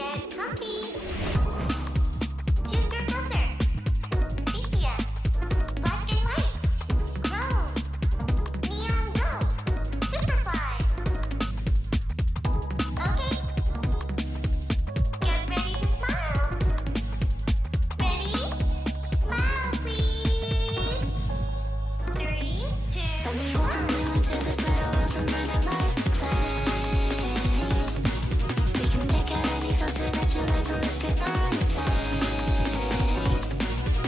Get comfy. Choose your filter. Sepia. Black and white. Chrome. Neon gold. Superfly. Okay. Get ready to smile. Ready? Smile, please. 3, 2, Let me warm you into this little world of mine. I love to play. We can pick out any filters that you like, but whiskers on your face,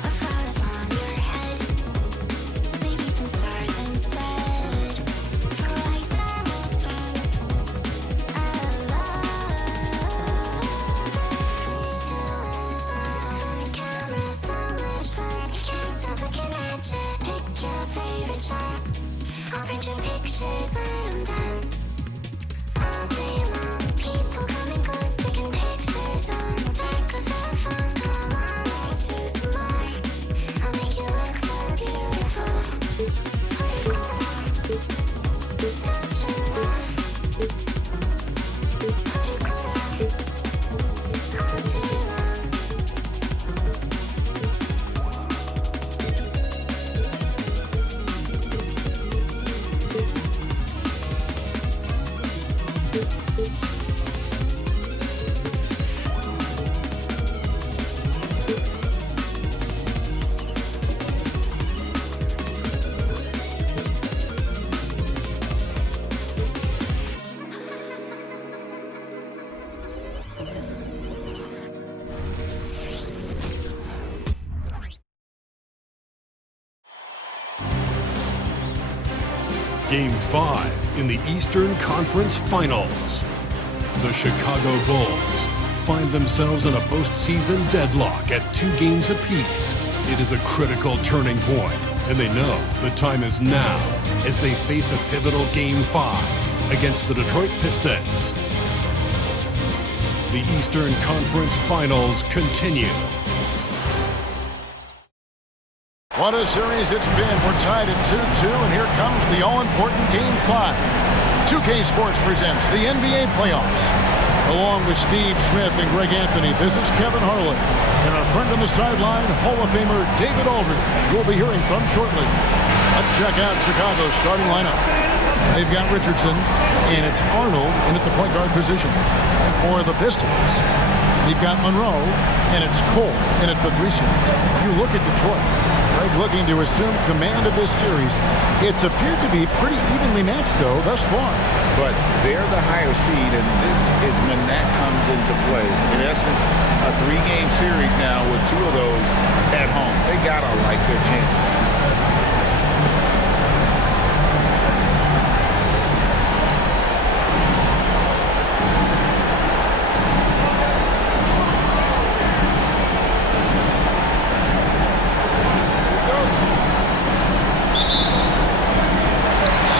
or flowers on your head, maybe some stars instead. For lifestyle with friends, I love to smile. The camera's so much fun, can't stop looking at you. Pick your favorite shot. I'll print your pictures when I'm done. All day long, people coming close, taking pictures on the back of their phones. Come on, let's do some more. I'll make you look so beautiful. Touch your love. All day long. Game 5 in the Eastern Conference Finals. The Chicago Bulls find themselves in a postseason deadlock at 2 games apiece. It is a critical turning point, and they know the time is now as they face a pivotal Game 5 against the Detroit Pistons. The Eastern Conference Finals continue. What a series it's been. We're tied at 2-2, and here comes the all-important Game 5. 2K Sports presents the NBA Playoffs. Along with Steve Smith and Greg Anthony, this is Kevin Harlan. And our friend on the sideline, Hall of Famer David Aldridge, you'll be hearing from shortly. Let's check out Chicago's starting lineup. They've got Richardson, and it's Arnold in at the point guard position. And for the Pistons, you've got Monroe, and it's Cole in at the 3 slot. You look at Detroit. Greg looking to assume command of this series. It's appeared to be pretty evenly matched, though, thus far. But they're the higher seed, and this is when that comes into play. In essence, a 3-game series now with 2 of those at home. They gotta like their chances.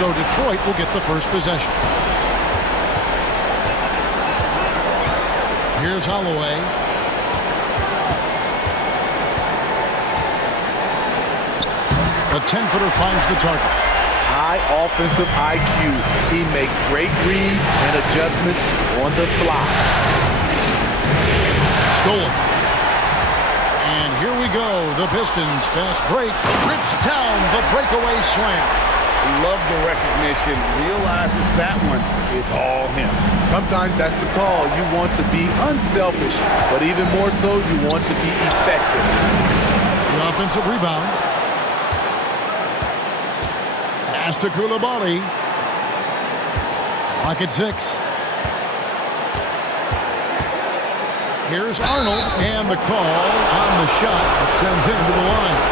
So Detroit will get the first possession. Here's Holloway. A 10-footer finds the target. High offensive IQ. He makes great reads and adjustments on the fly. Stolen. And here we go. The Pistons fast break. Rips down the breakaway slam. Love the recognition. Realizes that one is all him. Sometimes that's the call. You want to be unselfish, but even more so, you want to be effective. The offensive rebound. Pass to Coulibaly. Lock at 6. Here's Arnold, and the call on the shot that sends him to the line.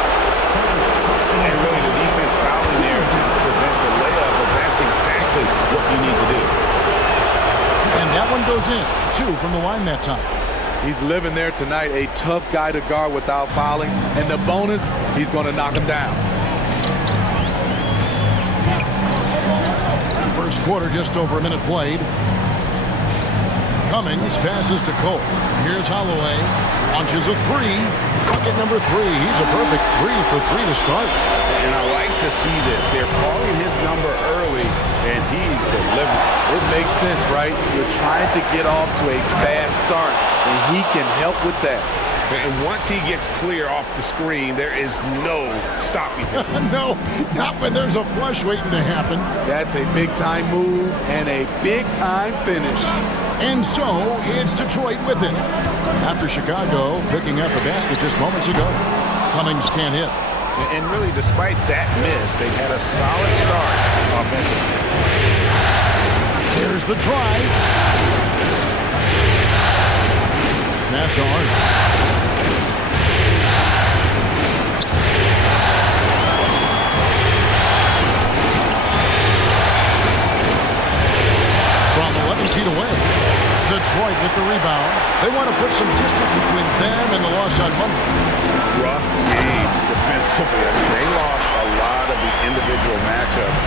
And really, the defense fouled in there to prevent the layup, but that's exactly what you need to do. And that one goes in. 2 from the line that time. He's living there tonight, a tough guy to guard without fouling. And the bonus, he's going to knock him down. First quarter, just over a minute played. Cummings passes to Cole. Here's Holloway. Launches a 3. Bucket number 3. He's a perfect 3 for 3 to start. And I like to see this. They're calling his number early, and he's delivering. It makes sense, right? You're trying to get off to a fast start. and he can help with that. And once he gets clear off the screen, there is no stopping him. No, not when there's a flush waiting to happen. That's a big-time move and a big-time finish. And so, it's Detroit with it. After Chicago picking up a basket just moments ago, Cummings can't hit. And really, despite that miss, they've had a solid start offensively. There's the drive. Pass to Arnold. From 11 feet away, Detroit with the rebound. They want to put some distance between them and the loss on Monday. Rough game defensively. I mean, they lost a lot of the individual matchups,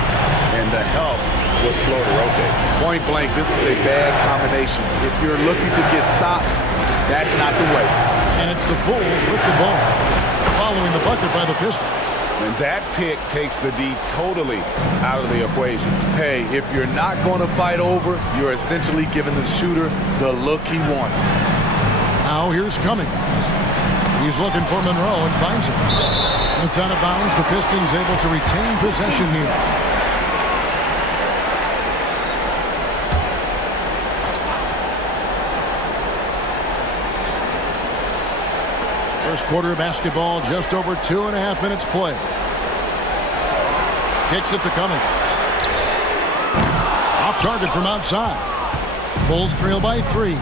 and the help was slow to rotate. Point blank, this is a bad combination. If you're looking to get stops, that's not the way. And it's the Bulls with the ball, following the bucket by the Pistons. And that pick takes the D totally out of the equation. Hey, if you're not going to fight over, you're essentially giving the shooter the look he wants. Now here's Cummings. He's looking for Monroe and finds him. It's out of bounds. The Pistons able to retain possession here. First quarter of basketball, just over 2.5 minutes play. Kicks it to Cummings. Off target from outside. Bulls trail by 3.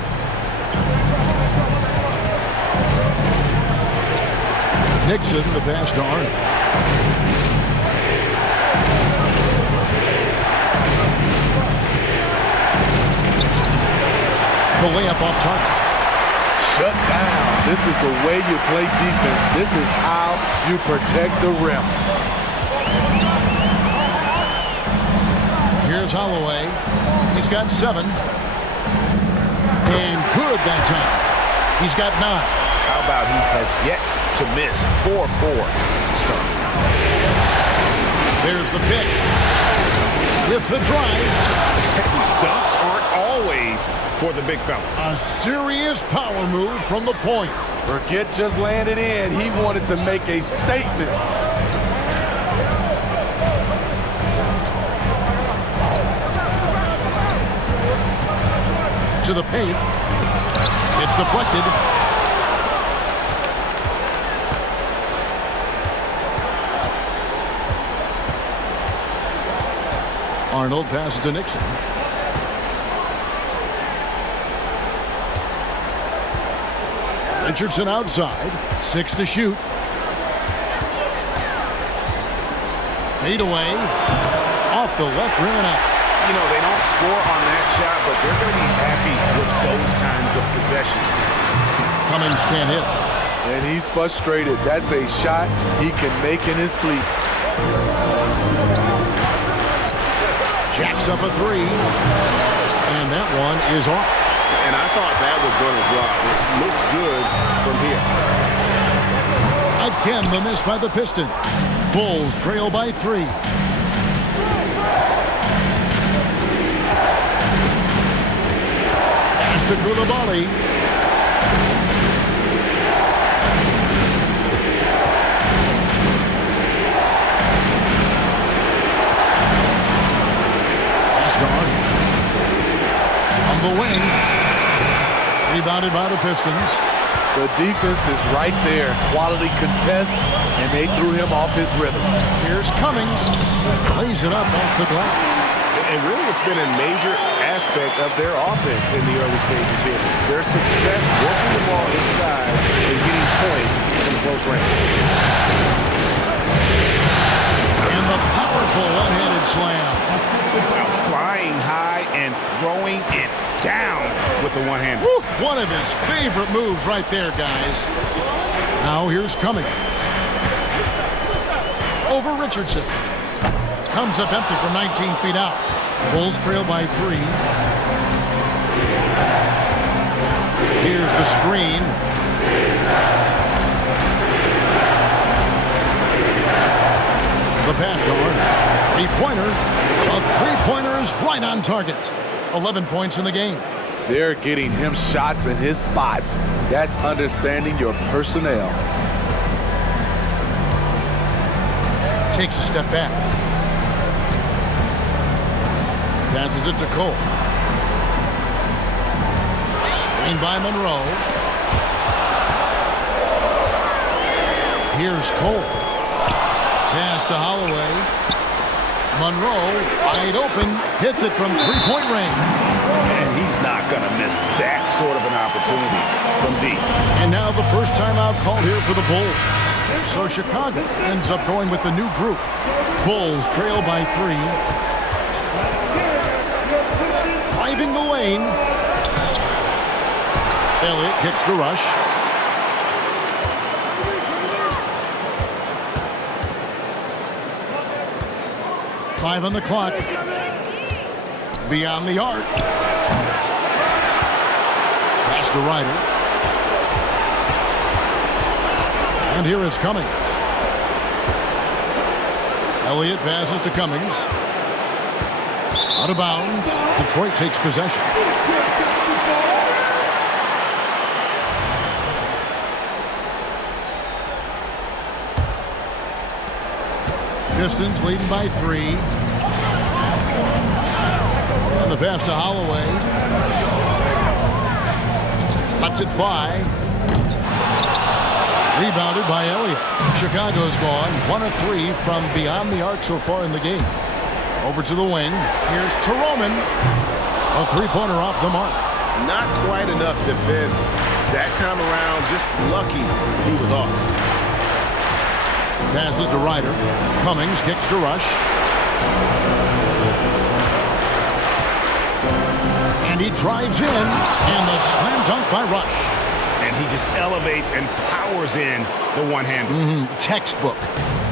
Nixon, the pass to Arnold. The layup off target. Shut down. This is the way you play defense. This is how you protect the rim. Here's Holloway. He's got 7. And good that time. He's got 9. How about he has yet to miss 4-4 to start. There's the pick. With the drive. Dunks aren't always for the big fella. A serious power move from the point. Forget just landing in. He wanted to make a statement. To the paint. It's deflected. Arnold passes to Nixon. Richardson outside. 6 to shoot. Fade away. Off the left rim and out. You know, they don't score on that shot, but they're going to be happy with those kinds of possessions. Cummings can't hit. And he's frustrated. That's a shot he can make in his sleep. Jacks up a 3. And that one is off. And I thought that was going to drop. It looked good from here. Again, the miss by the Pistons. Bulls trail by 3. Pass to Koulibaly. Pass to Arnold. On the wing. Rebounded by the Pistons. The defense is right there. Quality contest, and they threw him off his rhythm. Here's Cummings. Lays it up off the glass. And really, it's been a major aspect of their offense in the early stages here. Their success working the ball inside and getting points from close range. And the powerful one-handed slam. Now flying high and throwing it down with the one-hand. One of his favorite moves right there, guys. Now here's Cummings. Over Richardson. Comes up empty from 19 feet out. Bulls trail by 3. Here's the screen. The pass to Arnold. Three-pointer. A three-pointer is right on target. 11 points in the game. They're getting him shots in his spots. That's understanding your personnel. Takes a step back. Passes it to Cole. Screen by Monroe. Here's Cole. Pass to Holloway. Monroe, wide open, hits it from three-point range. And he's not going to miss that sort of an opportunity from deep. And now the first timeout called here for the Bulls. So Chicago ends up going with the new group. Bulls trail by 3. Driving the lane. Elliott kicks to Rush. Five on the clock. Beyond the arc. Pass to Ryder. And here is Cummings. Elliott passes to Cummings. Out of bounds. Detroit takes possession. Pistons leading by 3. And the pass to Holloway. Lets it fly. Rebounded by Elliott. Chicago's gone 1 of 3 from beyond the arc so far in the game. Over to the wing. Here's Teroman. A three-pointer off the mark. Not quite enough defense that time around. Just lucky he was off. Passes to Ryder. Cummings kicks to Rush. And he drives in. And the slam dunk by Rush. And he just elevates and powers in the one-hander. Textbook.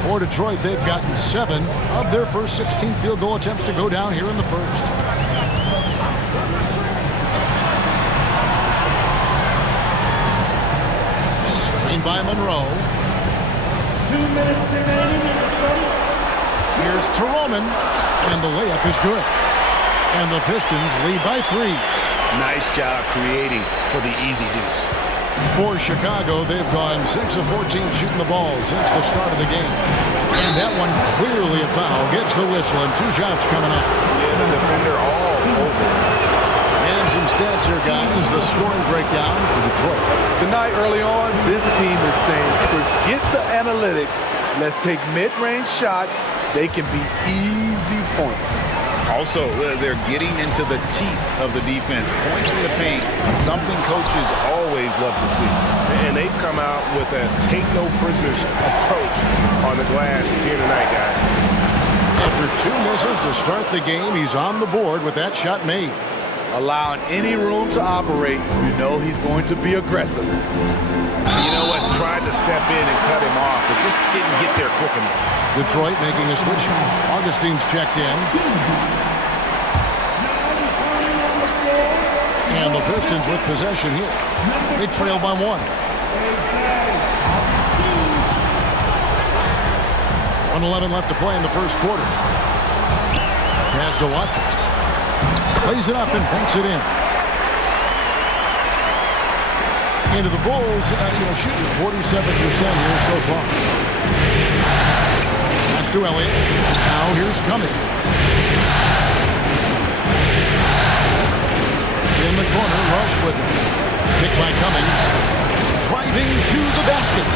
For Detroit, they've gotten 7 of their first 16 field goal attempts to go down here in the first. Screen by Monroe. 2 minutes remaining in the first. Here's Teroman, and the layup is good. And the Pistons lead by 3. Nice job creating for the easy deuce. For Chicago, they've gone 6 of 14 shooting the ball since the start of the game. And that one clearly a foul. Gets the whistle, and 2 shots coming up. Yeah, the defender all over. And some stats here, guys. The scoring breakdown for Detroit. Tonight, early on, this team is saying, forget the analytics. Let's take mid-range shots. They can be easy points. Also, they're getting into the teeth of the defense. Points in the paint, something coaches always love to see. And they've come out with a take-no-prisoners approach on the glass here tonight, guys. After 2 misses to start the game, he's on the board with that shot made. Allowing any room to operate, you know he's going to be aggressive. You know what? Tried to step in and cut him off, but just didn't get there quick enough. Detroit making a switch. Augustine's checked in. And the Pistons with possession here. They trail by 1. 1:11 left to play in the first quarter. Pass to Watkins. Plays it up and banks it in. Into the Bulls, shooting 47% here so far. Pass to Elliott. Now here's Cummings. In the corner, Rush with it. Picked by Cummings. Driving to the basket.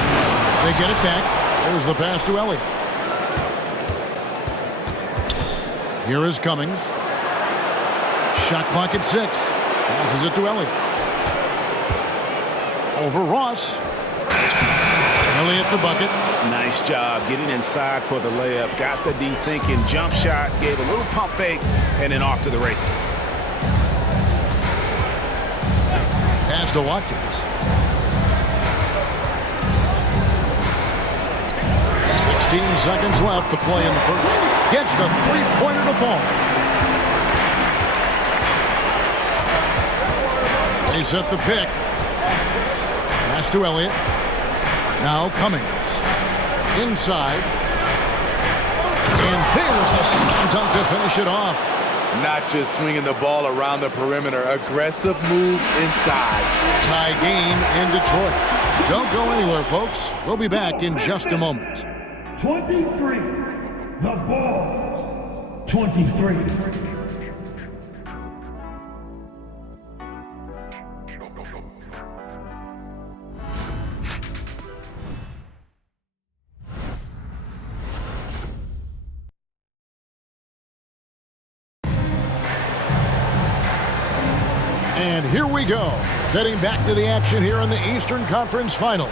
They get it back. There's the pass to Elliott. Here is Cummings. Shot clock at 6. Passes it to Elliott. Over Ross. Elliott the bucket. Nice job getting inside for the layup. Got the D thinking. Jump shot. Gave a little pump fake. And then off to the races. Pass to Watkins. 16 seconds left to play in the first. Gets the three-pointer to fall. They set the pick. Pass to Elliott. Now Cummings. Inside. And there's the slam dunk to finish it off. Not just swinging the ball around the perimeter. Aggressive move inside. Tie game in Detroit. Don't go anywhere, folks. We'll be back in just a moment. 23. The Bulls. 23. And here we go, heading back to the action here in the Eastern Conference Finals.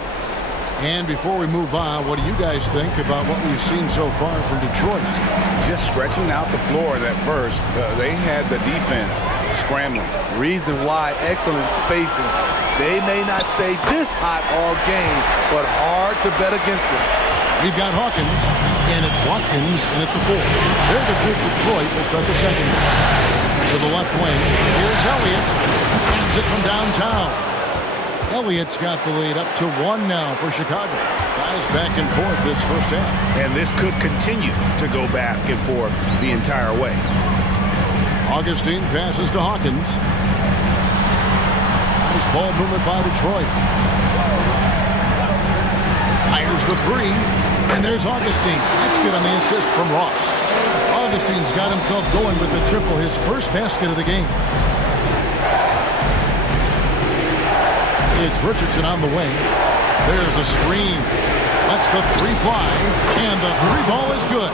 And before we move on, what do you guys think about what we've seen so far from Detroit? Just stretching out the floor at first. They had the defense scrambling. Reason why, excellent spacing. They may not stay this hot all game, but hard to bet against them. We've got Hawkins, and it's Watkins in at the 4. They're the group Detroit will start the second. To the left wing, here's Elliott. Hands it from downtown. Elliott's got the lead up to 1 now for Chicago. Guys back and forth this first half. And this could continue to go back and forth the entire way. Augustine passes to Hawkins. Nice ball movement by Detroit. Fires the 3. And there's Augustine. That's good on the assist from Ross. Augustine's got himself going with the triple, his first basket of the game. It's Richardson on the wing. There's a screen. Lets the 3 fly, and the 3 ball is good.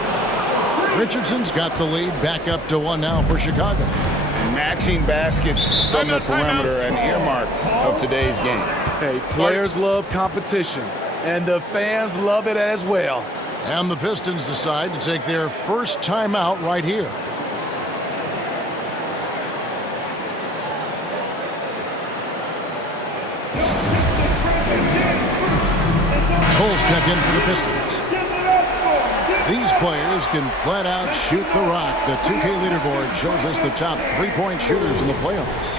Richardson's got the lead, back up to 1 now for Chicago. Matching baskets from the perimeter, an earmark of today's game. Hey, players love competition, and the fans love it as well. And the Pistons decide to take their first timeout right here. Bulls check in for the Pistons. These players can flat out shoot the rock. The 2K leaderboard shows us the top 3-point shooters in the playoffs.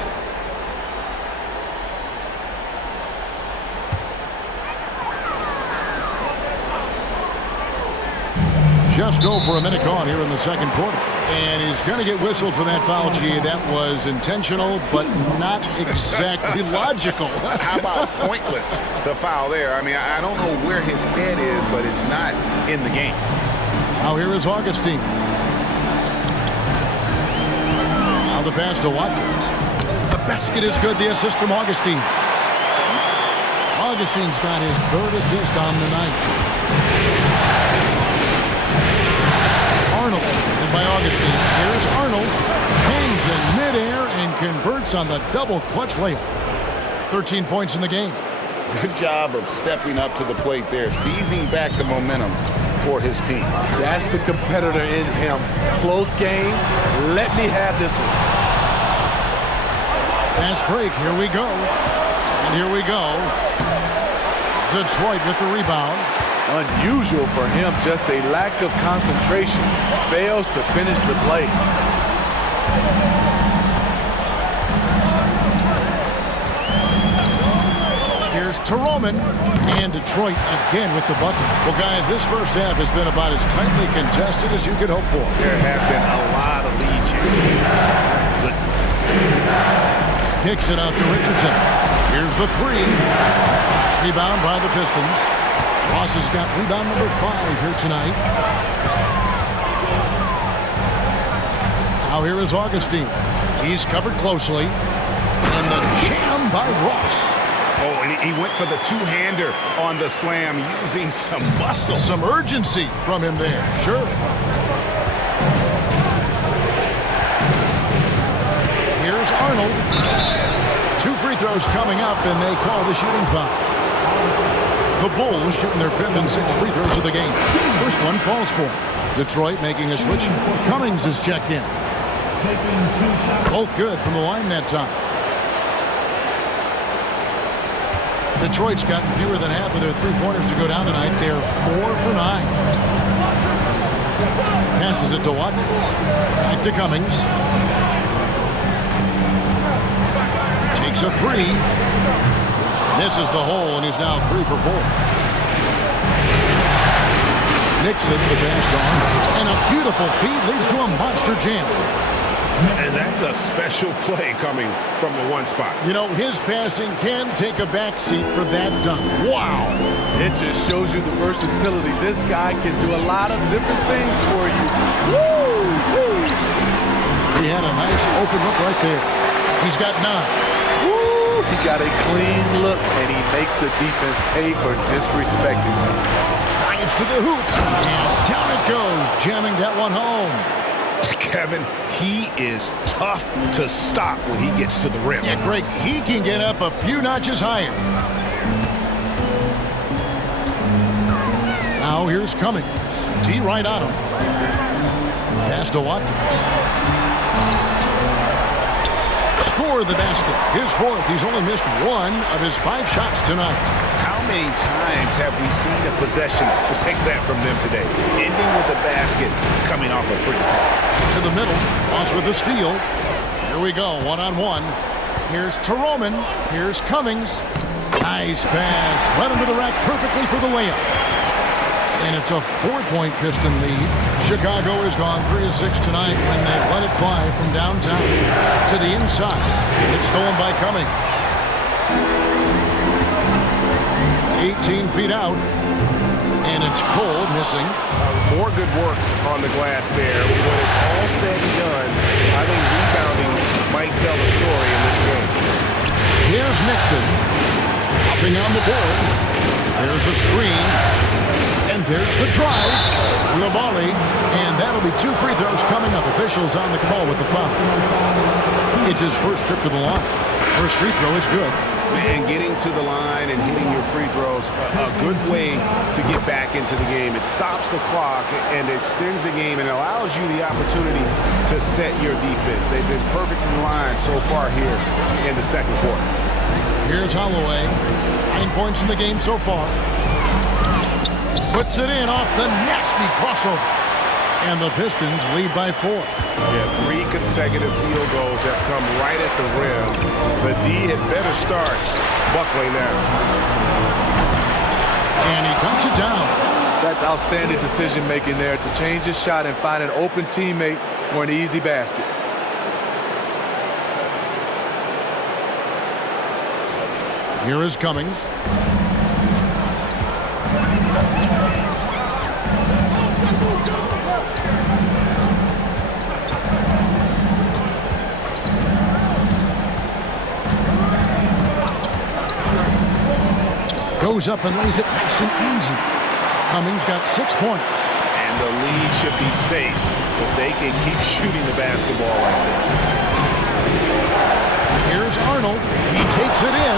Just over a minute gone here in the second quarter. And he's going to get whistled for that foul, G. That was intentional, but not exactly logical. How about pointless to foul there? I mean, I don't know where his head is, but it's not in the game. Now here is Augustine. Now the pass to Watkins. The basket is good. The assist from Augustine. Augustine's got his 3rd assist on the night. Arnold, and by Augustine. Here's Arnold. Hangs in midair and converts on the double clutch layup. 13 points in the game. Good job of stepping up to the plate there, seizing back the momentum for his team. That's the competitor in him. Close game. Let me have this one. Fast break. Here we go. And here we go. Detroit with the rebound. Unusual for him, just a lack of concentration. Fails to finish the play. Here's Toroman, and Detroit again with the bucket. Well, guys, this first half has been about as tightly contested as you could hope for. There have been a lot of lead changes. Goodness. Kicks it out to Richardson. Here's the 3. Rebound by the Pistons. Ross has got rebound number 5 here tonight. Now here is Augustine. He's covered closely. And the jam by Ross. Oh, and he went for the two-hander on the slam, using some muscle. Some urgency from him there, sure. Here's Arnold. 2 free throws coming up, and they call the shooting foul. The Bulls shooting their 5th and 6th free throws of the game. First one falls for Detroit making a switch. Cummings is checked in. Both good from the line that time. Detroit's gotten fewer than half of their 3-pointers to go down tonight. They're 4 for 9. Passes it to Watkins. Back to Cummings. Takes a 3. Misses the hole, and he's now 3 for 4. Nixon, the pass gone, and a beautiful feed leads to a monster jam. And that's a special play coming from the one spot. You know, his passing can take a backseat for that dunk. Wow. It just shows you the versatility. This guy can do a lot of different things for you. Woo! Woo! He had a nice open look right there. He's got 9. Woo! He got a clean look, and he makes the defense pay for disrespecting him. Drives to the hoop, and down it goes, jamming that one home. Kevin, he is tough to stop when he gets to the rim. Yeah, Greg, he can get up a few notches higher. Now here's Cummings. D right on him. Pass to Watkins. Score the basket. His 4th. He's only missed 1 of his 5 shots tonight. How many times have we seen a possession like that from them today? Ending with a basket, coming off a pretty pass. To the middle. Ross with the steal. Here we go. 1-on-1. Here's Toroman. Here's Cummings. Nice pass. Led him to the rack perfectly for the layup. And it's a 4-point Piston lead. Chicago has gone 3 of 6 tonight when they've let it fly from downtown to the inside. It's stolen by Cummings. 18 feet out. And it's Cole missing. More good work on the glass there. When it's all said and done, I think rebounding might tell the story in this game. Here's Nixon. Hopping on the board. There's the screen. And there's the drive. Labali. And that'll be 2 free throws coming up. Officials on the call with the foul. It's his first trip to the line. First free throw is good. And getting to the line and hitting your free throws, a good way to get back into the game. It stops the clock and extends the game and allows you the opportunity to set your defense. They've been perfect in the line so far here in the second quarter. Here's Holloway. 9 points in the game so far. Puts it in off the nasty crossover. And the Pistons lead by 4. Yeah, 3 consecutive field goals have come right at the rim. The D had better start buckling now. And he dunks it down. That's outstanding decision-making there to change his shot and find an open teammate for an easy basket. Here is Cummings. Goes up and lays it nice and easy. Cummings got 6 points. And the lead should be safe if they can keep shooting the basketball like this. Here's Arnold. He takes it in.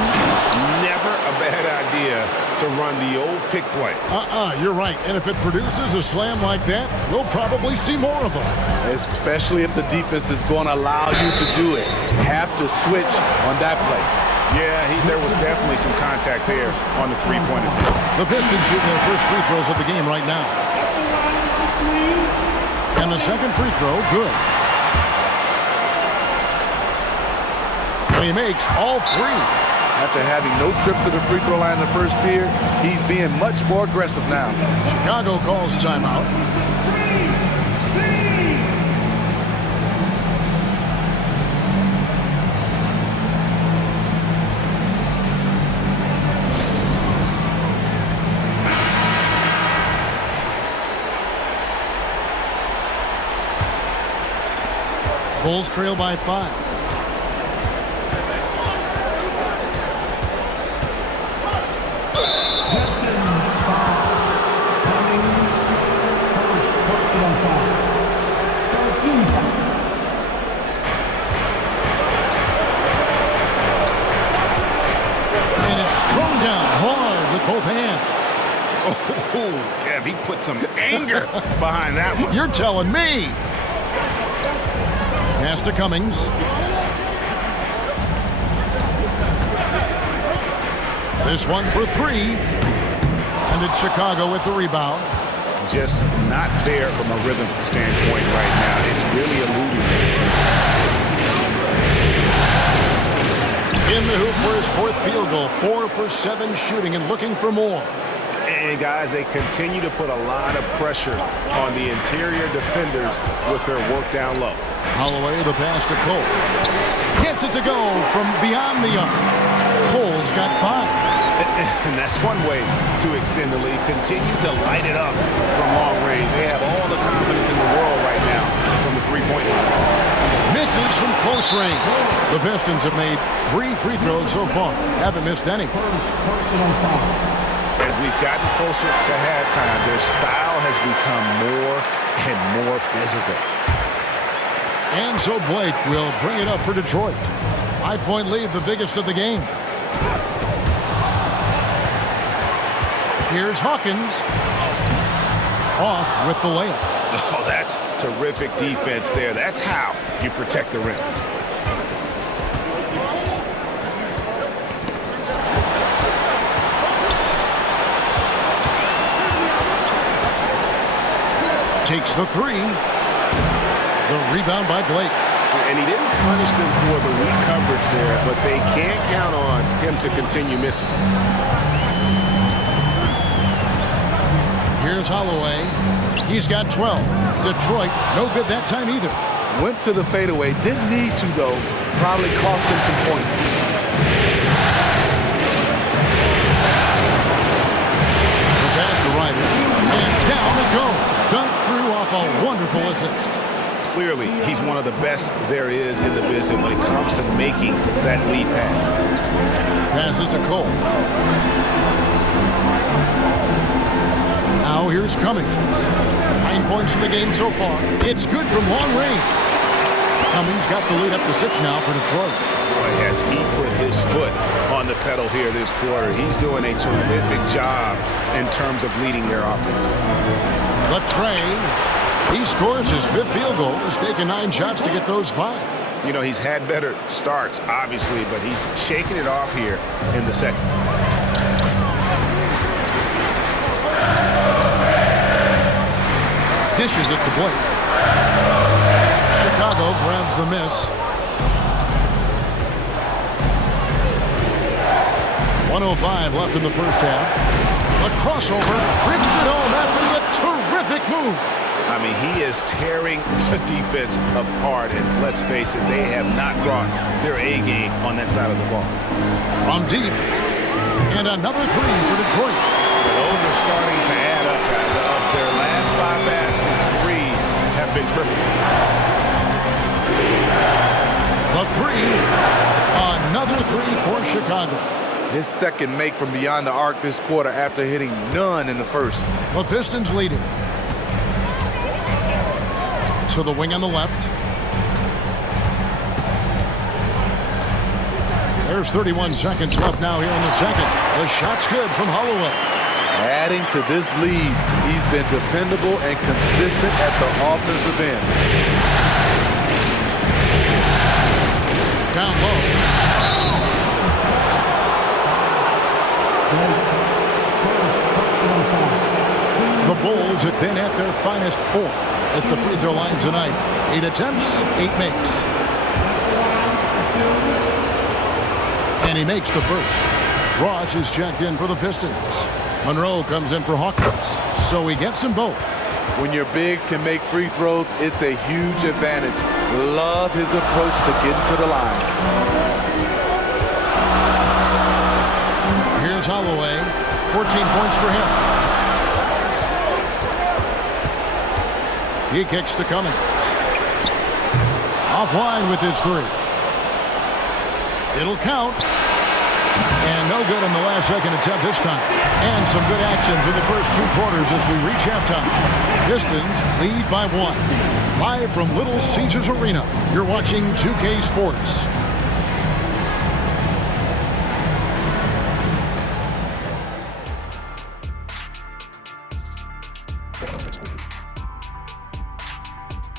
Never a bad idea to run the old pick play. You're right. And if it produces a slam like that, we'll probably see more of them. Especially if the defense is going to allow you to do it. Have to switch on that play. Yeah, there was definitely some contact there on the three-point attempt. The Pistons shooting their first free throws of the game right now. And the second free throw, good. And he makes all 3. After having no trip to the free throw line in the first period, he's being much more aggressive now. Chicago calls timeout. Bulls trail by 5. And it's thrown down hard with both hands. Oh, Kev, he put some anger behind that one. You're telling me. Pass to Cummings. This one for 3. And it's Chicago with the rebound. Just not there from a rhythm standpoint right now. It's really eluding. In the hoop for his 4th field goal. 4 for 7 shooting and looking for more. And guys, they continue to put a lot of pressure on the interior defenders with their work down low. Holloway, the pass to Cole. Gets it to go from beyond the arc. Cole's got 5. And that's one way to extend the lead. Continue to light it up from long range. They have all the confidence in the world right now from the three-point line. Misses from close range. The Pistons have made 3 free throws so far. Haven't missed any. As we've gotten closer to halftime, their style has become more and more physical. And so Blake will bring it up for Detroit. 5-point lead, the biggest of the game. Here's Hawkins. Off with the layup. Oh, that's terrific defense there. That's how you protect the rim. Takes the 3. The rebound by Blake. And he didn't punish them for the weak coverage there, but they can't count on him to continue missing. Here's Holloway. He's got 12. Detroit, no good that time either. Went to the fadeaway. Didn't need to, though. Probably cost him some points. The pass to Ryder. And down it goes. Dunk through off a wonderful assist. Clearly, he's one of the best there is in the business when it comes to making that lead pass. Passes to Cole. Now here's Cummings. 9 points in the game so far. It's good from long range. Cummings got the lead up to 6 now for Detroit. Boy, has he put his foot on the pedal here this quarter. He's doing a terrific job in terms of leading their offense. The tray. He scores his 5th field goal. He's taken 9 shots to get those 5. You know, he's had better starts, obviously, but he's shaking it off here in the second. Dishes it to Blake. Chicago grabs the miss. 1:05 left in the first half. A crossover rips it home after the terrific move. I mean, he is tearing the defense apart, and let's face it, they have not brought their A game on that side of the ball. From deep. And another 3 for Detroit. Those are starting to add up, guys. Of their last 5 baskets, 3 have been triple. The 3. Another 3 for Chicago. His second make from beyond the arc this quarter after hitting none in the first. The Pistons leading. To the wing on the left. There's 31 seconds left now here in the second. The shot's good from Holloway. Adding to this lead, he's been dependable and consistent at the offensive end. Down low. The Bulls have been at their finest 4 at the free throw line tonight. 8 attempts, 8 makes. And he makes the first. Ross is checked in for the Pistons. Monroe comes in for Hawkins, so he gets them both. When your bigs can make free throws, it's a huge advantage. Love his approach to getting to the line. Here's Holloway. 14 points for him. He kicks to Cummings. Offline with his 3. It'll count. And no good on the last second attempt this time. And some good action for the first 2 quarters as we reach halftime. Pistons lead by 1. Live from Little Caesars Arena, you're watching 2K Sports.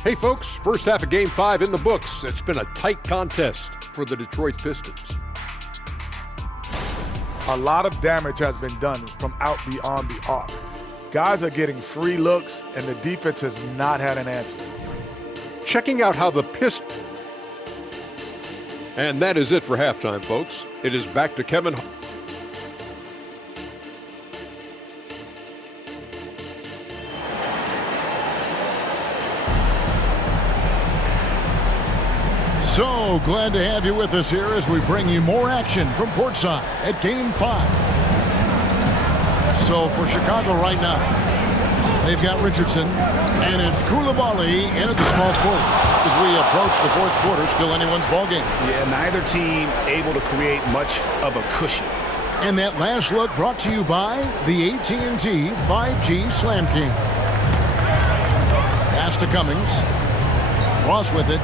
Hey folks, first half of Game 5 in the books. It's been a tight contest for the Detroit Pistons. A lot of damage has been done from out beyond the arc. Guys are getting free looks, and the defense has not had an answer. Checking out how the Pistons... And that is it for halftime, folks. It is back to Kevin. So glad to have you with us here as we bring you more action from courtside at Game 5. So for Chicago right now, they've got Richardson, and it's Coulibaly in at the small forward. As we approach the fourth quarter, still anyone's ballgame. Yeah, neither team able to create much of a cushion. And that last look brought to you by the AT&T 5G Slam King. Pass to Cummings. Ross with it.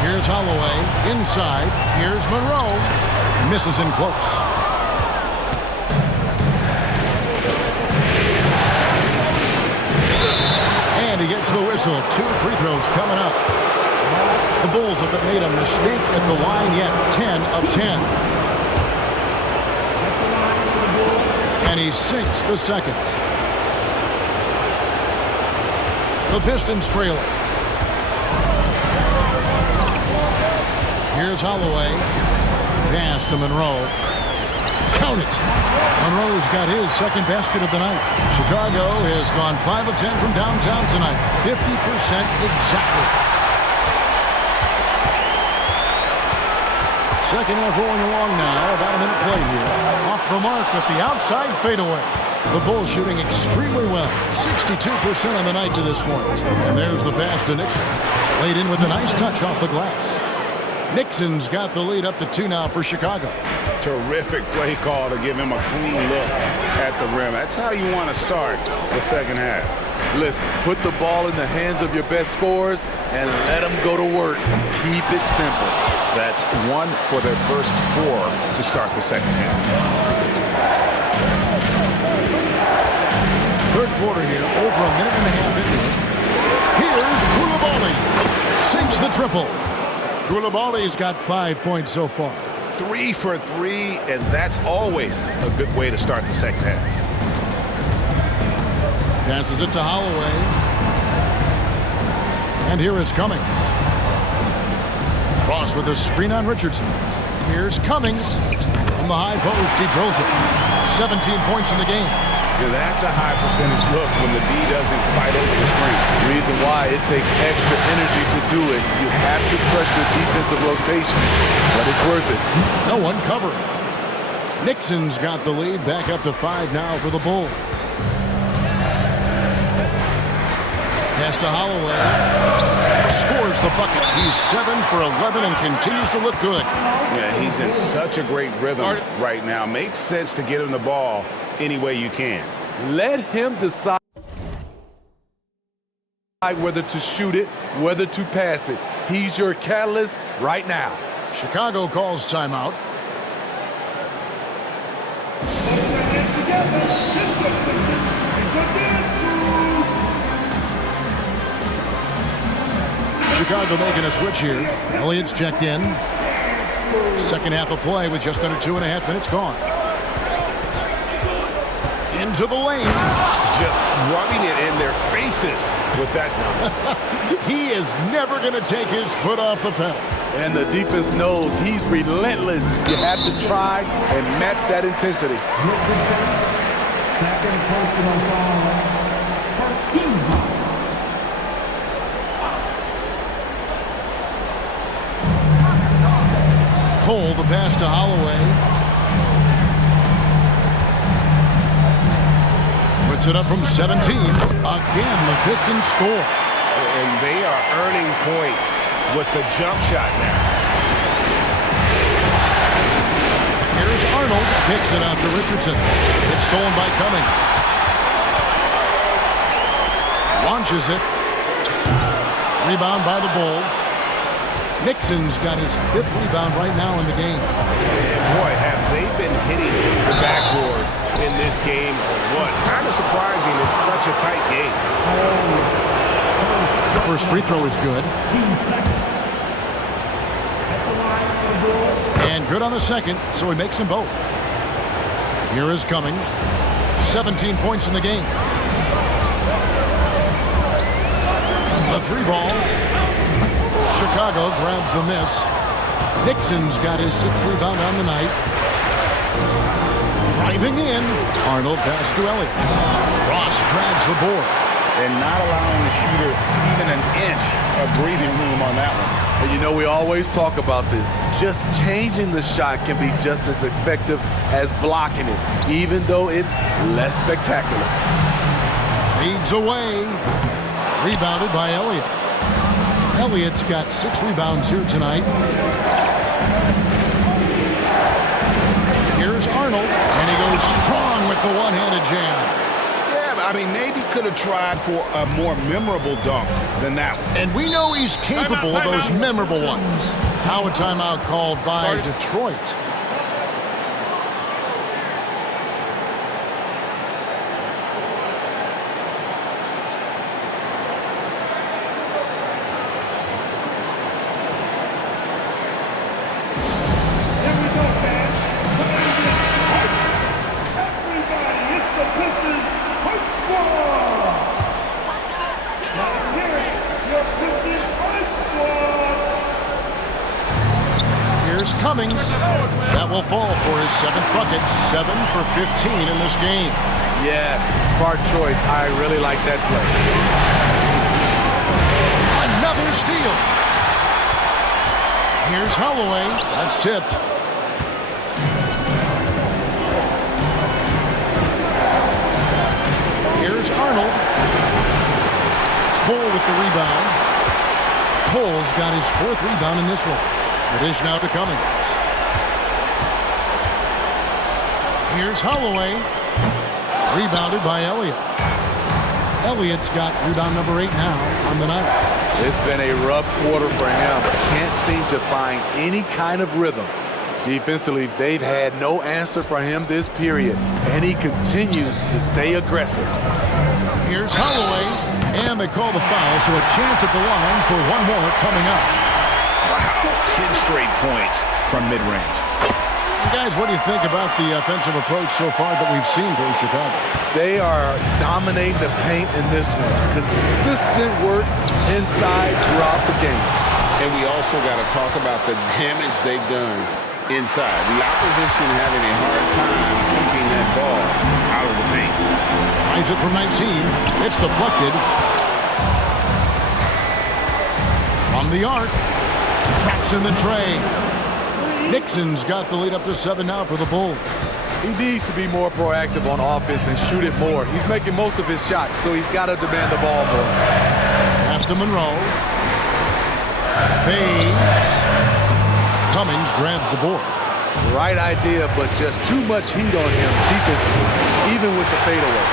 Here's Holloway inside. Here's Monroe. Misses in close. And he gets the whistle. 2 free throws coming up. The Bulls haven't made a mistake at the line yet. 10 of 10. And he sinks the second. The Pistons trailing. Here's Holloway. Pass to Monroe. Count it. Monroe's got his second basket of the night. Chicago has gone 5 of 10 from downtown tonight. 50% exactly. Second half rolling along now. About a minute played here. Off the mark with the outside fadeaway. The Bulls shooting extremely well. 62% on the night to this point. And there's the pass to Nixon. Laid in with a nice touch off the glass. Nixon's got the lead up to 2 now for Chicago. Terrific play call to give him a clean look at the rim. That's how you want to start the second half. Listen, put the ball in the hands of your best scorers and let them go to work. Keep it simple. That's 1 for their first 4 to start the second half. Third quarter here, over a minute and a half into it. Here's Coulibaly. Sinks the triple. Coulibaly's got 5 points so far. 3 for 3, and that's always a good way to start the second half. Passes it to Holloway. And here is Cummings. Cross with a screen on Richardson. Here's Cummings. From the high post, he drills it. 17 points in the game. Yeah, that's a high percentage look when the D doesn't fight over the screen. Reason why it takes extra energy to do it. You have to trust your defensive rotations, but it's worth it. No one covering. Nixon's got the lead, back up to 5 now for the Bulls. Pass to Holloway. Scores the bucket. He's 7 for 11 and continues to look good. Yeah, he's in such a great rhythm right now. Makes sense to get him the ball any way you can. Let him decide whether to shoot it, whether to pass it. He's your catalyst right now. Chicago calls timeout. Chicago making a switch here. Elliott's checked in. Second half of play with just under 2.5 minutes gone. Into the lane. Just rubbing it in their faces with that number. He is never going to take his foot off the pedal. And the defense knows he's relentless. You have to try and match that intensity. Second personal foul. First team foul. Cole, the pass to Holloway. Puts it up from 17. Again, the Pistons score. And they are earning points with the jump shot now. Here's Arnold. Kicks it out to Richardson. It's stolen by Cummings. Launches it. Rebound by the Bulls. Nixon's got his 5th rebound right now in the game. And boy, have they been hitting the backboard in this game or what? Kind of surprising. It's such a tight game. The first free throw is good. And good on the second, so he makes them both. Here is Cummings. 17 points in the game. The 3-ball. Chicago grabs the miss. Nixon's got his 6th rebound on the night. Driving in. Arnold pass to Elliott. Ross grabs the board. and not allowing the shooter even an inch of breathing room on that one. And you know, we always talk about this. Just changing the shot can be just as effective as blocking it, even though it's less spectacular. Fades away. Rebounded by Elliott. Elliott's got 6 rebounds here tonight. Here's Arnold, and he goes strong with the one-handed jam. I mean, maybe could have tried for a more memorable dunk than that one. And we know he's capable of those memorable ones. Now a timeout called by Detroit. Here's Cummings. That will fall for his 7th bucket. 7 for 15 in this game. Yes, smart choice. I really like that play. Another steal. Here's Holloway. That's tipped. Here's Arnold. Cole with the rebound. Cole's got his 4th rebound in this one. It is now to Cummings. Here's Holloway. Rebounded by Elliott. Elliott's got rebound number 8 now on the night. It's been a rough quarter for him. Can't seem to find any kind of rhythm. Defensively, they've had no answer for him this period, and he continues to stay aggressive. Here's Holloway, and they call the foul, so a chance at the line for one more coming up. Wow, 10 straight points from mid-range. Guys, what do you think about the offensive approach so far that we've seen for Chicago? They are dominating the paint in this one. Consistent work inside throughout the game. And we also got to talk about the damage they've done inside. The opposition having a hard time keeping that ball out of the paint. Tries it from 19. It's deflected. From the arc. Traps in the tray. Nixon's got the lead up to 7 now for the Bulls. He needs to be more proactive on offense and shoot it more. He's making most of his shots, so he's got to demand the ball more. Pass to Monroe. Fades. Cummings grabs the board. Right idea, but just too much heat on him defensively, even with the fadeaway.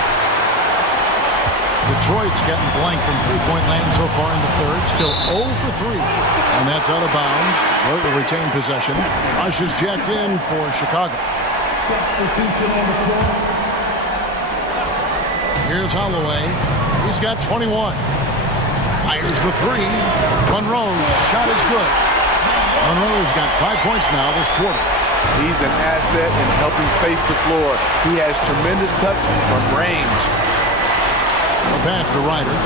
Detroit's getting blank from three-point land so far in the third. Still 0 for 3. And that's out of bounds. Detroit will retain possession. Rush is jacked in for Chicago. Here's Holloway. He's got 21. Fires the 3. Monroe's shot is good. Monroe's got 5 points now this quarter. He's an asset in helping space the floor. He has tremendous touch from range. The pass to Ryder.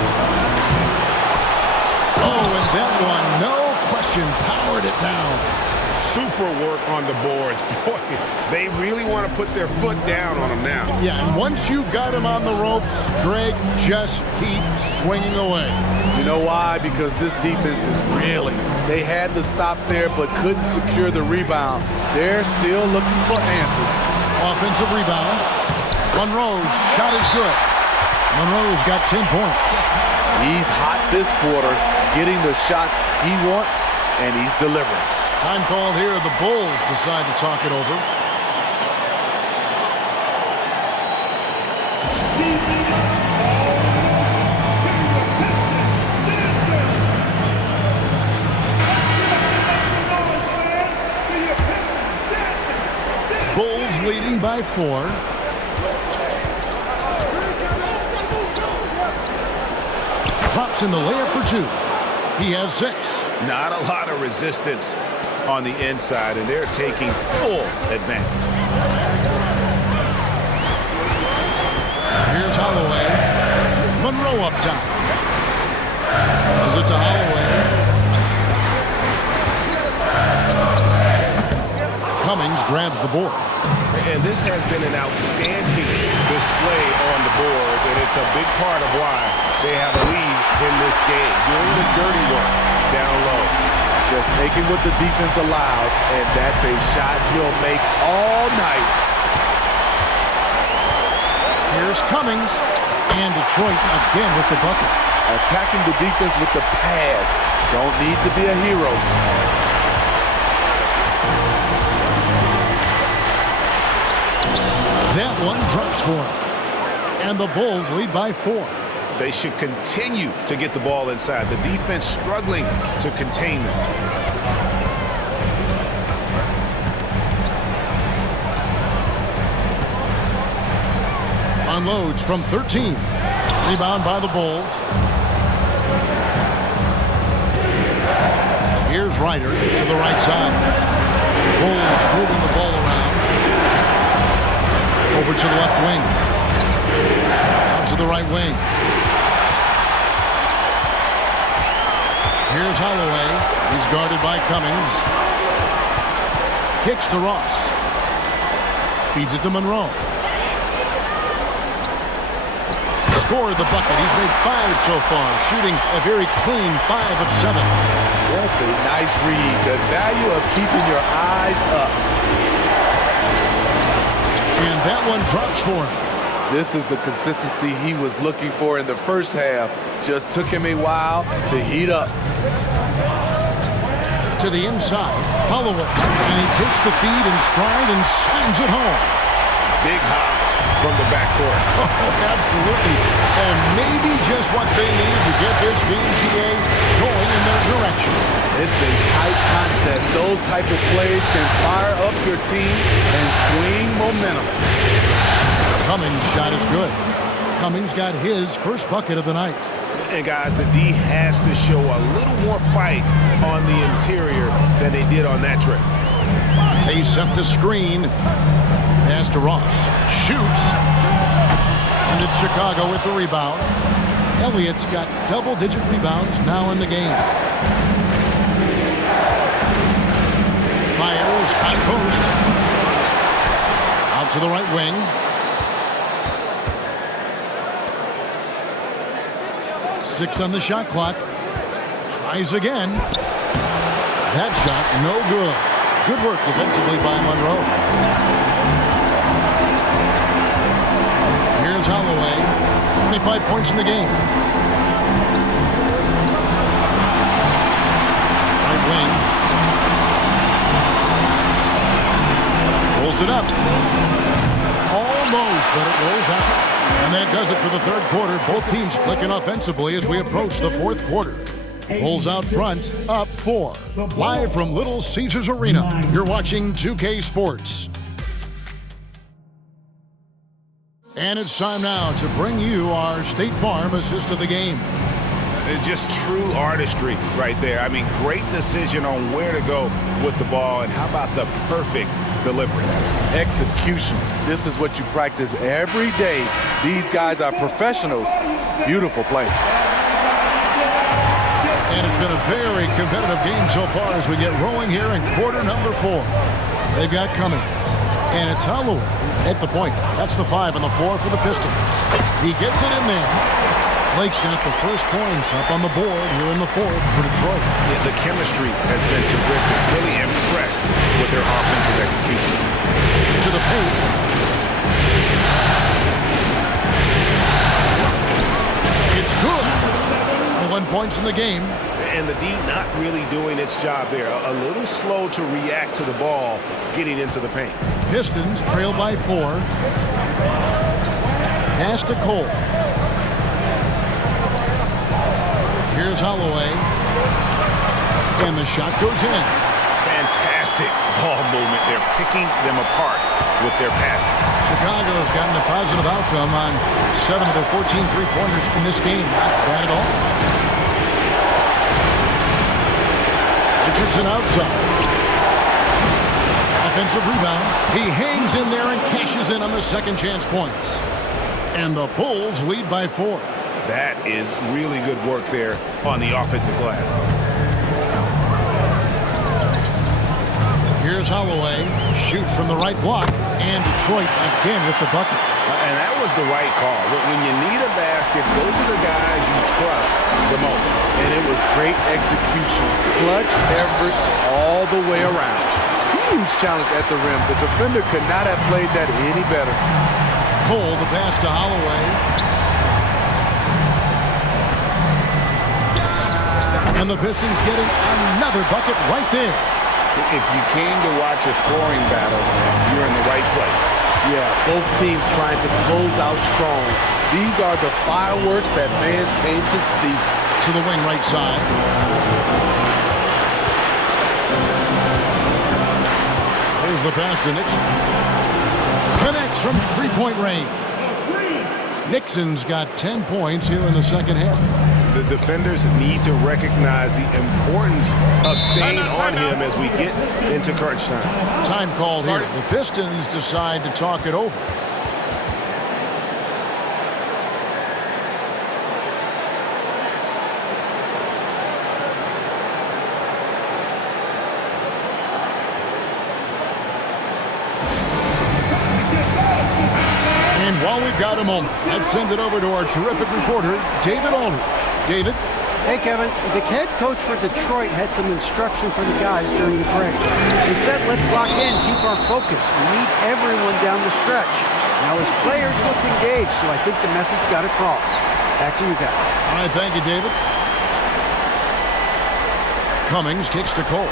Oh, and that one, no question, powered it down. Super work on the boards. Boy, they really want to put their foot down on them now. Yeah, and once you've got him on the ropes, Greg, just keep swinging away. You know why? Because this defense is reeling. They had to stop there but couldn't secure the rebound. They're still looking for answers. Offensive rebound. Monroe's shot is good. Monroe's got 10 points. He's hot this quarter, getting the shots he wants, and he's delivering. Time called here. The Bulls decide to talk it over. Bulls leading by 4. Drops in the layup for 2. He has 6. Not a lot of resistance on the inside, and they're taking full advantage. Here's Holloway. Monroe up top. This is it to Holloway. Cummings grabs the board. And this has been an outstanding display on the board, and it's a big part of why they have a lead in this game, doing the dirty work down low. Just taking what the defense allows, and that's a shot he'll make all night. Here's Cummings, and Detroit again with the bucket. Attacking the defense with the pass. Don't need to be a hero. That one drops for him. And the Bulls lead by 4. They should continue to get the ball inside. The defense struggling to contain them. Unloads from 13. Rebound by the Bulls. Here's Ryder to the right side. Bulls moving the ball around. Over to the left wing. Out to the right wing. Here's Holloway. He's guarded by Cummings. Kicks to Ross. Feeds it to Monroe. Scored the bucket. He's made 5 so far, shooting a very clean 5 of 7. That's a nice read. The value of keeping your eyes up. And that one drops for him. This is the consistency he was looking for in the first half. Just took him a while to heat up. To the inside, Holloway. And he takes the feed in stride and slams it home. Big hops from the backcourt. Oh, absolutely. And maybe just what they need to get this game, PA, going in their direction. It's a tight contest. Those type of plays can fire up your team and swing momentum. Cummings' shot is good. Cummings got his first bucket of the night. And guys, the D has to show a little more fight on the interior than they did on that trip. They set the screen. Pass to Ross. Shoots. And it's Chicago with the rebound. Elliott's got double-digit rebounds now in the game. Fires, high post. Out to the right wing. Six on the shot clock. Tries again. That shot, no good. Good work defensively by Monroe. Here's Holloway. 25 points in the game. Right wing. Pulls it up. Almost, but it rolls out. And that does it for the third quarter. Both teams clicking offensively as we approach the fourth quarter. Bulls out front, up 4. Live from Little Caesars Arena, you're watching 2K Sports. And it's time now to bring you our State Farm assist of the game. Just true artistry right there. I mean, great decision on where to go with the ball, and how about the perfect delivery? Execution. This is what you practice every day. These guys are professionals. Beautiful play. And it's been a very competitive game so far as we get rolling here in quarter number 4. They've got Cummings, and it's Holloway at the point. That's the 5 and the 4 for the Pistons. He gets it in there. Blake's got the first points up on the board here in the 4th for Detroit. Yeah, the chemistry has been terrific. Really impressed with their offensive execution. To the paint. It's good. 21 points in the game. And the D not really doing its job there. A little slow to react to the ball getting into the paint. Pistons trail by 4. Pass to Cole. Here's Holloway. And the shot goes in. Fantastic ball movement. They're picking them apart with their passing. Chicago's gotten a positive outcome on 7 of their 14 three-pointers in this game. Not bad at all. Richardson outside. Offensive rebound. He hangs in there and cashes in on the second chance points. And the Bulls lead by 4. That is really good work there on the offensive glass. Here's Holloway. Shoots from the right block. And Detroit again with the bucket. And that was the right call. When you need a basket, go to the guys you trust the most. And it was great execution. Clutch effort all the way around. Huge challenge at the rim. The defender could not have played that any better. Cole, the pass to Holloway. And the Pistons getting another bucket right there. If you came to watch a scoring battle, you're in the right place. Yeah, both teams trying to close out strong. These are the fireworks that fans came to see. To the wing right side. Here's the pass to Nixon. Connects from three-point range. Nixon's got 10 points here in the second half. The defenders need to recognize the importance of staying on him as we get into crunch time. Time called here. The Pistons decide to talk it over. And while we've got a moment, let's send it over to our terrific reporter, David Aldridge. David? Hey, Kevin. The head coach for Detroit had some instruction for the guys during the break. He said, let's lock in, keep our focus. We need everyone down the stretch. Now, his players looked engaged, so I think the message got across. Back to you guys. All right, thank you, David. Cummings kicks to Cole.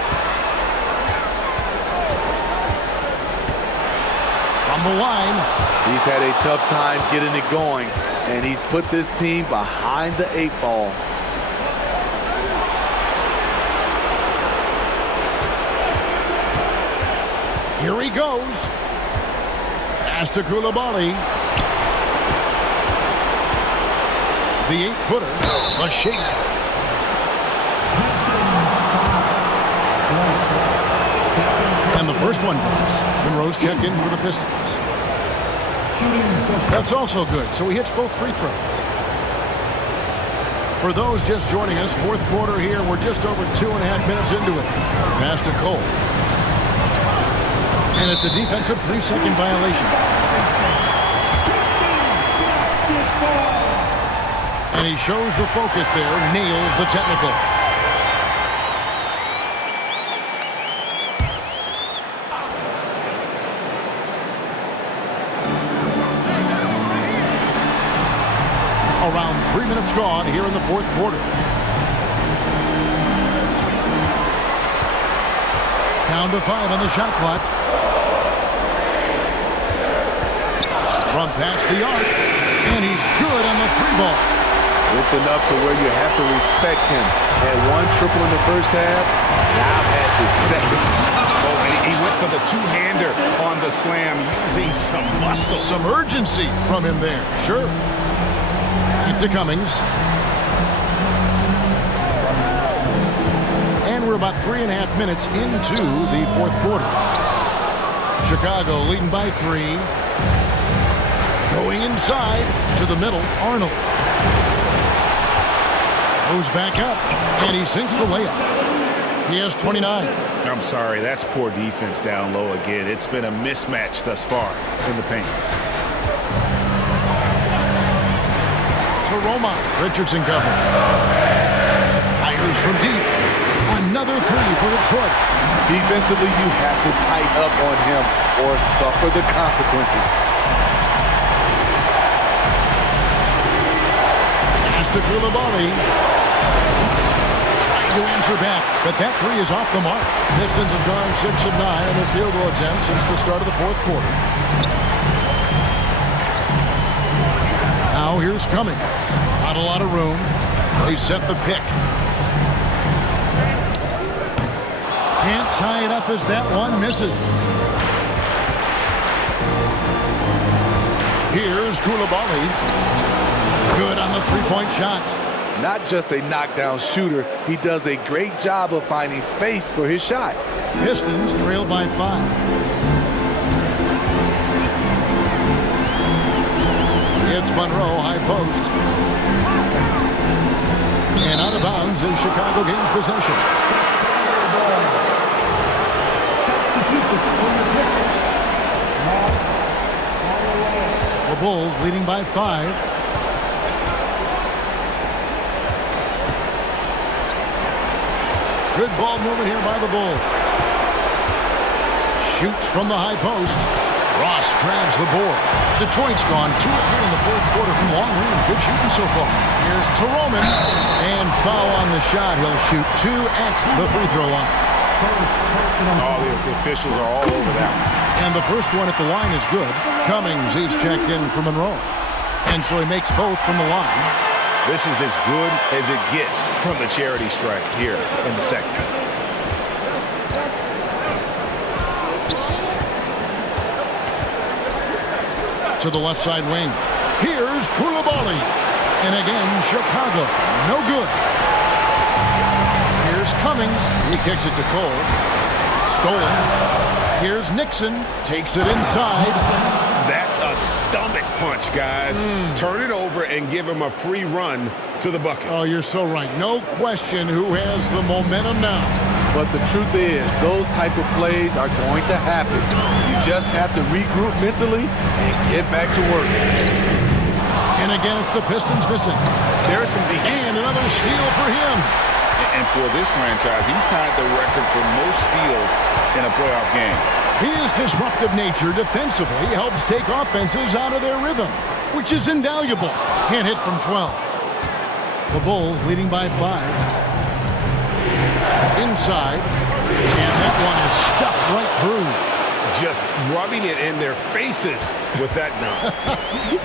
From the line. He's had a tough time getting it going, and he's put this team behind the 8 ball. Here he goes. Pass to Coulibaly. The 8-footer. A shake. And the first one drops. Monroe's checked in for the Pistons. That's also good, so he hits both free throws. For those just joining us, fourth quarter here. We're just over 2.5 minutes into it. Pass to Cole. And it's a defensive 3-second violation. And he shows the focus there, nails the technical. Around 3 minutes gone here in the fourth quarter. Down to 5 on the shot clock. From past the arc, and he's good on the 3-ball. It's enough to where you have to respect him. Had 1 triple in the first half, now has his second. Oh, and he went for the two-hander on the slam, using some muscle. Some urgency from him there, sure. Back to Cummings. And we're about 3.5 minutes into the fourth quarter. Chicago leading by 3. Going inside to the middle, Arnold. Goes back up, and he sinks the layup. He has 29. I'm sorry, that's poor defense down low again. It's been a mismatch thus far in the paint. To Roma. Richardson cover. Fires from deep. Another 3 for Detroit. Defensively, you have to tighten up on him or suffer the consequences. To Coulibaly. Trying to answer back, but that 3 is off the mark. Pistons have gone 6 of 9 on their field goal attempts since the start of the fourth quarter. Now here's Cummings. Not a lot of room. They set the pick. Can't tie it up as that one misses. Here's Coulibaly. Good on the 3-point shot. Not just a knockdown shooter, he does a great job of finding space for his shot. Pistons trail by 5. It's Monroe, high post. And out of bounds as Chicago gains possession. The Bulls leading by 5. Good ball movement here by the Bulls. Shoots from the high post. Ross grabs the board. Detroit's gone 2 of 3 in the fourth quarter from long range. Good shooting so far. Here's Teroman. And foul on the shot. He'll shoot 2 at the free throw line. All the officials are all over that one. And the first one at the line is good. Cummings, he's checked in for Monroe. And so he makes both from the line. This is as good as it gets from the charity stripe here in the second. To the left side wing. Here's Coulibaly. And again, Chicago. No good. Here's Cummings. He kicks it to Cole. Stolen. Here's Nixon. Takes it inside. That's a stomach punch, guys. Turn it over and give him a free run to the bucket. Oh, you're so right. No question who has the momentum now. But the truth is, those type of plays are going to happen. You just have to regroup mentally and get back to work. And again, it's the Pistons missing. There's some and another steal for him. And for this franchise, he's tied the record for most steals in a playoff game. His disruptive nature defensively helps take offenses out of their rhythm, which is invaluable. Can't hit from 12. The Bulls leading by 5. Inside, and that one is stuffed right through. Just rubbing it in their faces with that dunk.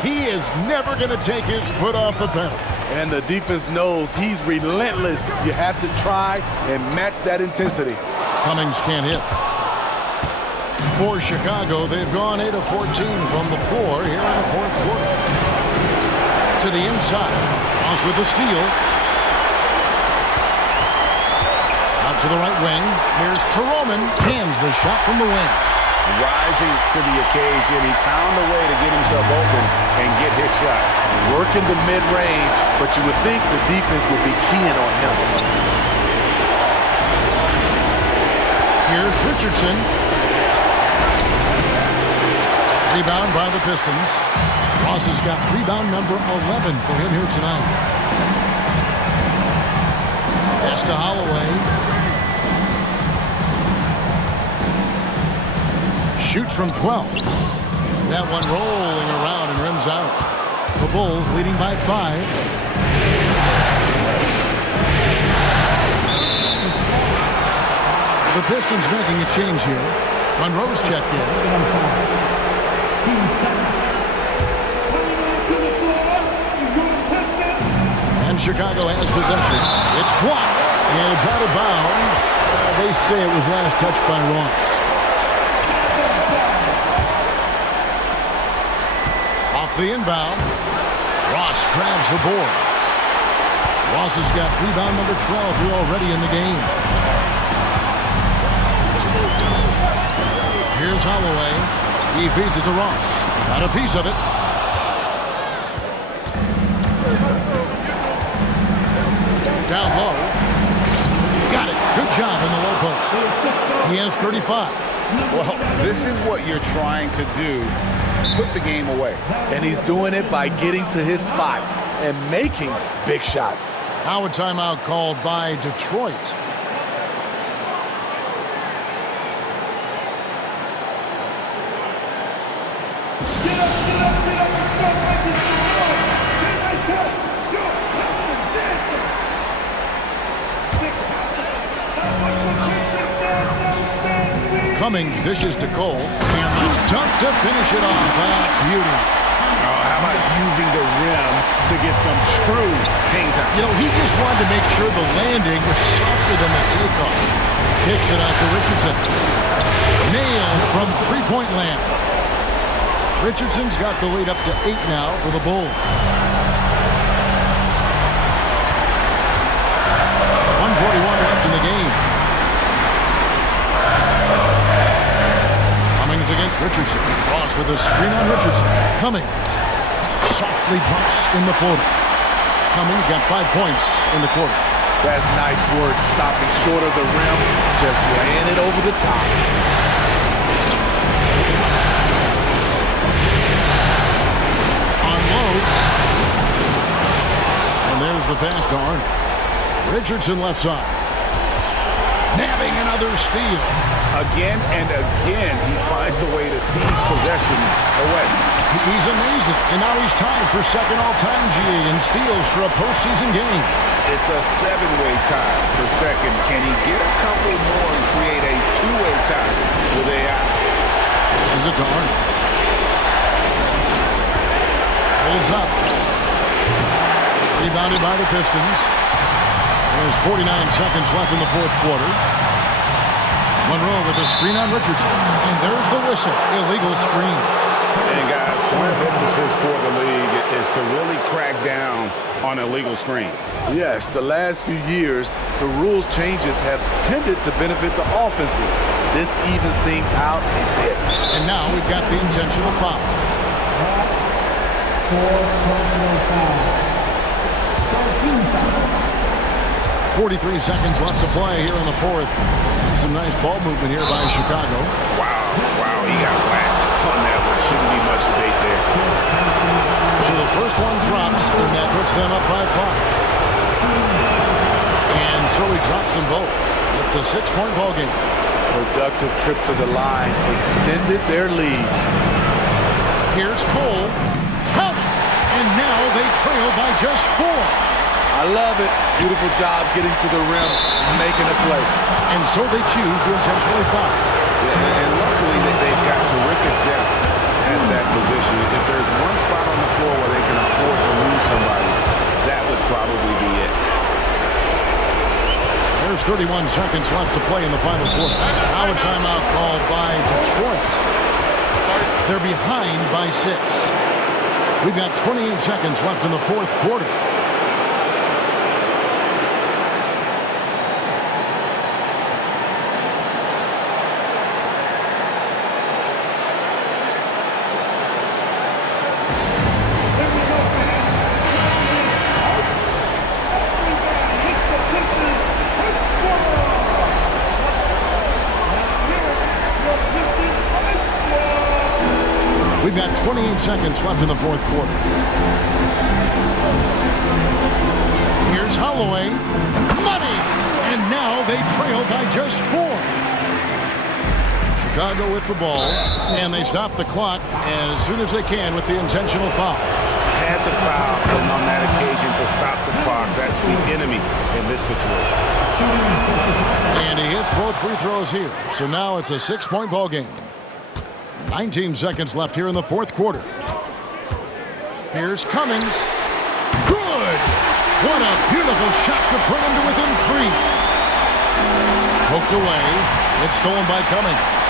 He is never going to take his foot off the pedal. And the defense knows he's relentless. You have to try and match that intensity. Cummings can't hit. For Chicago, they've gone 8 of 14 from the floor here in the fourth quarter. To the inside. Ross with the steal. Out to the right wing. Here's Teroman. Hands the shot from the wing. Rising to the occasion. He found a way to get himself open and get his shot. Working the mid-range, but you would think the defense would be keying on him. Here's Richardson. Rebound by the Pistons. Ross has got rebound number 11 for him here tonight. Pass to Holloway. Shoots from 12. That one rolling around and rims out. The Bulls leading by 5. The Pistons making a change here. Monroe's checked in. And Chicago has possession. It's blocked. And it's out of bounds. They say it was last touched by Ross. Off the inbound. Ross grabs the board. Ross has got rebound number 12 here already in the game. Here's Holloway. He feeds it to Ross. Got a piece of it. Down low. Got it. Good job in the low post. He has 35. Well, this is what you're trying to do. Put the game away. And he's doing it by getting to his spots and making big shots. Now a timeout called by Detroit. Cummings dishes to Cole, and the dunk to finish it off. Beauty. Oh, how about using the rim to get some true hang time? You know, he just wanted to make sure the landing was softer than the takeoff. Kicks it out to Richardson. Nailed from three-point land. Richardson's got the lead up to 8 now for the Bulls. 1:41 left in the game. Cummings against Richardson. Ross with a screen on Richardson. Cummings softly drops in the floater. Cummings got 5 points in the quarter. That's nice work, stopping short of the rim, just laying it over the top. Pass to Arnold. Richardson left side. Nabbing another steal. Again and again, he finds a way to seize possessions away. He's amazing. And now he's tied for second all-time GA in steals for a postseason game. It's a 7-way tie for second. Can he get a couple more and create a 2-way tie with AI? This is a darn. Pulls up. Rebounded by the Pistons. There's 49 seconds left in the fourth quarter. Monroe with a screen on Richardson. And there's the whistle. Illegal screen. And guys, point of emphasis for the league is to really crack down on illegal screens. Yes, the last few years, the rules changes have tended to benefit the offenses. This evens things out a bit. And now we've got the intentional foul. 4 personal foul. 13 foul. 43 seconds left to play here in the fourth. Some nice ball movement here by Chicago. Wow, he got whacked on that one. Shouldn't be much debate there. So the first one drops, and that puts them up by 5. And so he drops them both. It's a 6-point ball game. Productive trip to the line extended their lead. Here's Cole. Count it! And now they trail by just 4. I love it. Beautiful job getting to the rim, making a play. And so they choose to intentionally foul. Yeah, and luckily they've got terrific depth at that position. If there's one spot on the floor where they can afford to lose somebody, that would probably be it. There's 31 seconds left to play in the final quarter. Now a timeout called by Detroit. They're behind by 6. We've got 28 seconds left in the fourth quarter. We've got 28 seconds left in the fourth quarter. Here's Holloway. Money! And now they trail by just 4. Chicago with the ball, and they stop the clock as soon as they can with the intentional foul. Had to foul, and on that occasion to stop the clock. That's the enemy in this situation. And he hits both free throws here. So now it's a 6-point ball game. 19 seconds left here in the fourth quarter. Here's Cummings. Good! What a beautiful shot to bring him to within 3. Poked away. It's stolen by Cummings.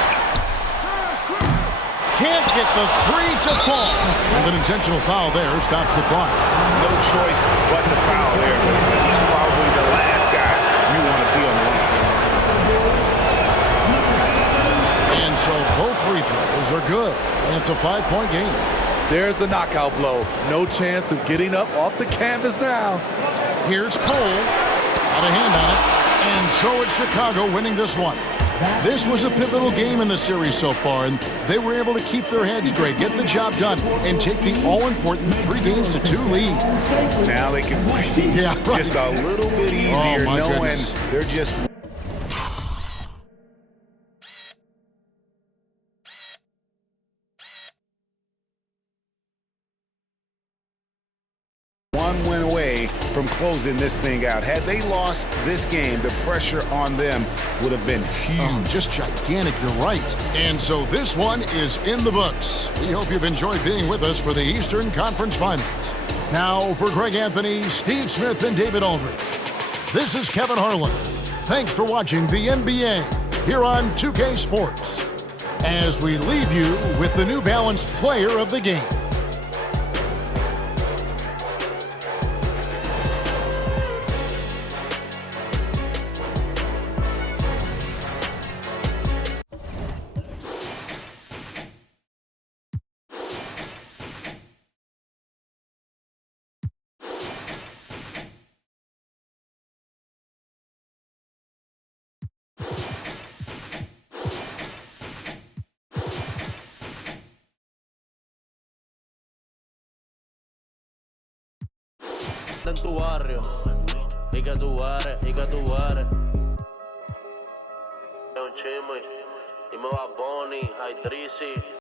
Can't get the 3 to fall. And an intentional foul there stops the clock. No choice but to foul there. But he's probably the last guy you want to see on the line. And so both free throws are good. And it's a 5-point game. There's the knockout blow. No chance of getting up off the canvas now. Here's Cole. Got a hand on it. And so it's Chicago winning this one. This was a pivotal game in the series so far, and they were able to keep their heads straight, get the job done, and take the all-important 3-2 lead. Now they can breathe just a little bit easier knowing goodness. They're just... one win away from closing this thing out. Had they lost this game, the pressure on them would have been huge. Oh, just gigantic, you're right. And so this one is in the books. We hope you've enjoyed being with us for the Eastern Conference Finals. Now for Greg Anthony, Steve Smith, and David Aldridge. This is Kevin Harlan. Thanks for watching the NBA here on 2K Sports. As we leave you with the New Balance Player of the Game. En tu barrio. ¿Y que tú eres? ¿Y que tú eres? Un chisme, dime Bad Bunny, Idrisi.